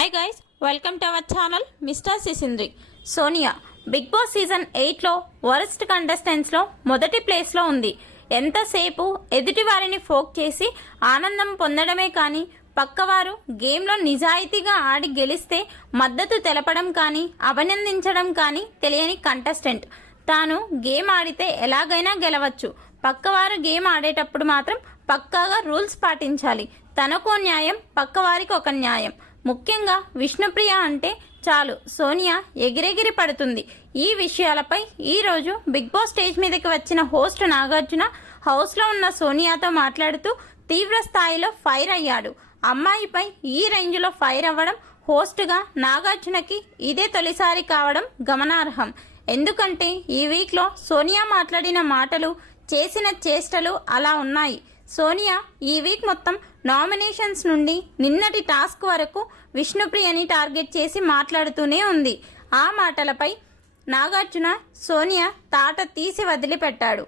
Hi guys, welcome to our channel mister Sisindri. Sonia Bigg Boss season 8లో worst కంటెస్టెంట్స్లో మొదటి ప్లేస్లో ఉంది. ఎంతసేపు ఎదుటి వారిని ఫోక్ చేసి ఆనందం పొందడమే కానీ పక్కవారు గేమ్లో నిజాయితీగా ఆడి గెలిస్తే మద్దతు తెలపడం కానీ అభినందించడం కానీ తెలియని కంటెస్టెంట్. తాను గేమ్ ఆడితే ఎలాగైనా గెలవచ్చు, పక్కవారు గేమ్ ఆడేటప్పుడు మాత్రం పక్కాగా రూల్స్ పాటించాలి. తనకో న్యాయం, పక్కవారికి ఒక న్యాయం. ముఖ్యంగా విష్ణుప్రియ అంటే చాలు సోనియా ఎగిరెగిరి పడుతుంది. ఈ విషయాలపై ఈరోజు బిగ్ బాస్ స్టేజ్ మీదకి వచ్చిన హోస్ట్ నాగార్జున హౌస్లో ఉన్న సోనియాతో మాట్లాడుతూ తీవ్ర స్థాయిలో ఫైర్ అయ్యాడు. అమ్మాయిపై ఈ రేంజ్లో ఫైర్ అవ్వడం హోస్ట్గా నాగార్జునకి ఇదే తొలిసారి కావడం గమనార్హం. ఎందుకంటే ఈ వీక్లో సోనియా మాట్లాడిన మాటలు, చేసిన చేష్టలు అలా ఉన్నాయి. సోనియా ఈ వీక్ మొత్తం నామినేషన్స్ నుండి నిన్నటి టాస్క్ వరకు విష్ణుప్రియని టార్గెట్ చేసి మాట్లాడుతూనే ఉంది. ఆ మాటలపై నాగార్జున సోనియా తాట తీసి వదిలిపెట్టాడు.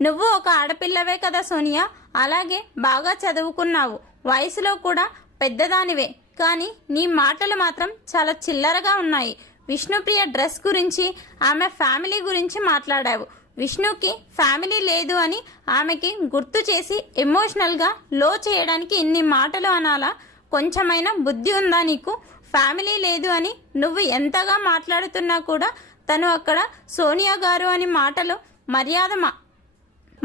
నువ్వు ఒక ఆడపిల్లవే కదా సోనియా, అలాగే బాగా చదువుకున్నావు, వయసులో కూడా పెద్దదానివే, కానీ నీ మాటలు మాత్రం చాలా చిల్లరగా ఉన్నాయి. విష్ణుప్రియ డ్రెస్ గురించి, ఆమె ఫ్యామిలీ గురించి మాట్లాడావు. విష్ణుకి ఫ్యామిలీ లేదు అని ఆమెకి గుర్తు చేసి ఎమోషనల్గా లో చేయడానికి ఇన్ని మాటలు అనాలా? కొంచెమైనా బుద్ధి ఉందా నీకు? ఫ్యామిలీ లేదు అని నువ్వు ఎంతగా మాట్లాడుతున్నా కూడా తను అక్కడ సోనియా గారు అని మాటలు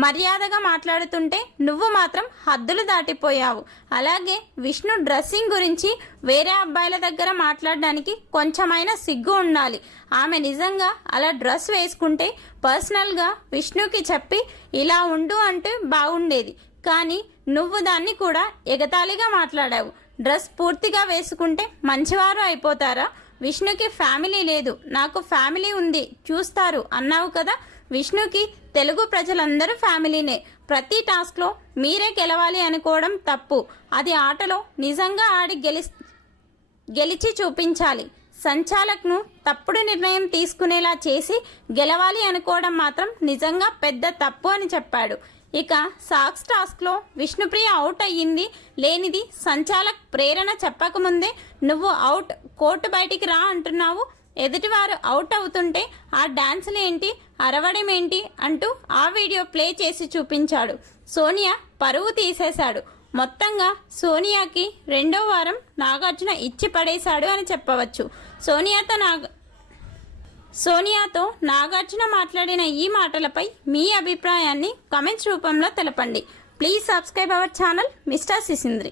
మర్యాదగా మాట్లాడుతుంటే నువ్వు మాత్రం హద్దులు దాటిపోయావు. అలాగే విష్ణు డ్రెస్సింగ్ గురించి వేరే అబ్బాయిల దగ్గర మాట్లాడడానికి కొంచెమైనా సిగ్గు ఉండాలి. ఆమె నిజంగా అలా డ్రెస్ వేసుకుంటే పర్సనల్గా విష్ణుకి చెప్పి ఇలా ఉండు అంటే బాగుండేది, కానీ నువ్వు దాన్ని కూడా ఎగతాళిగా మాట్లాడావు. డ్రెస్ పూర్తిగా వేసుకుంటే మంచివారు అయిపోతారా? విష్ణుకి ఫ్యామిలీ లేదు, నాకు ఫ్యామిలీ ఉంది, చూస్తారు అన్నావు కదా. విష్ణుకి తెలుగు ప్రజలందరూ ఫ్యామిలీనే. ప్రతి టాస్క్లో మీరే గెలవాలి అనుకోవడం తప్పు. అది ఆటలో నిజంగా ఆడి గెలిచి చూపించాలి. సంచాలక్ను తప్పుడు నిర్ణయం తీసుకునేలా చేసి గెలవాలి అనుకోవడం మాత్రం నిజంగా పెద్ద తప్పు అని చెప్పాడు. ఇక సాక్స్ టాస్క్లో విష్ణుప్రియ అవుట్ అయ్యింది లేనిది సంచాలక్ ప్రేరణ చెప్పకముందే నువ్వు అవుట్, కోర్టు బయటికి రా అంటున్నావు. ఎదుటివారు అవుట్ అవుతుంటే ఆ డాన్సులు ఏంటి, అరవడం ఏంటి అంటూ ఆ వీడియో ప్లే చేసి చూపించాడు. సోనియా పరువు తీసేశాడు. మొత్తంగా సోనియాకి రెండో వారం నాగార్జున ఇచ్చి పడేశాడు అని చెప్పవచ్చు. సోనియాతో నాగార్జున మాట్లాడిన ఈ మాటలపై మీ అభిప్రాయాన్ని కామెంట్స్ రూపంలో తెలపండి. Please subscribe our channel mister సిసింద్రి.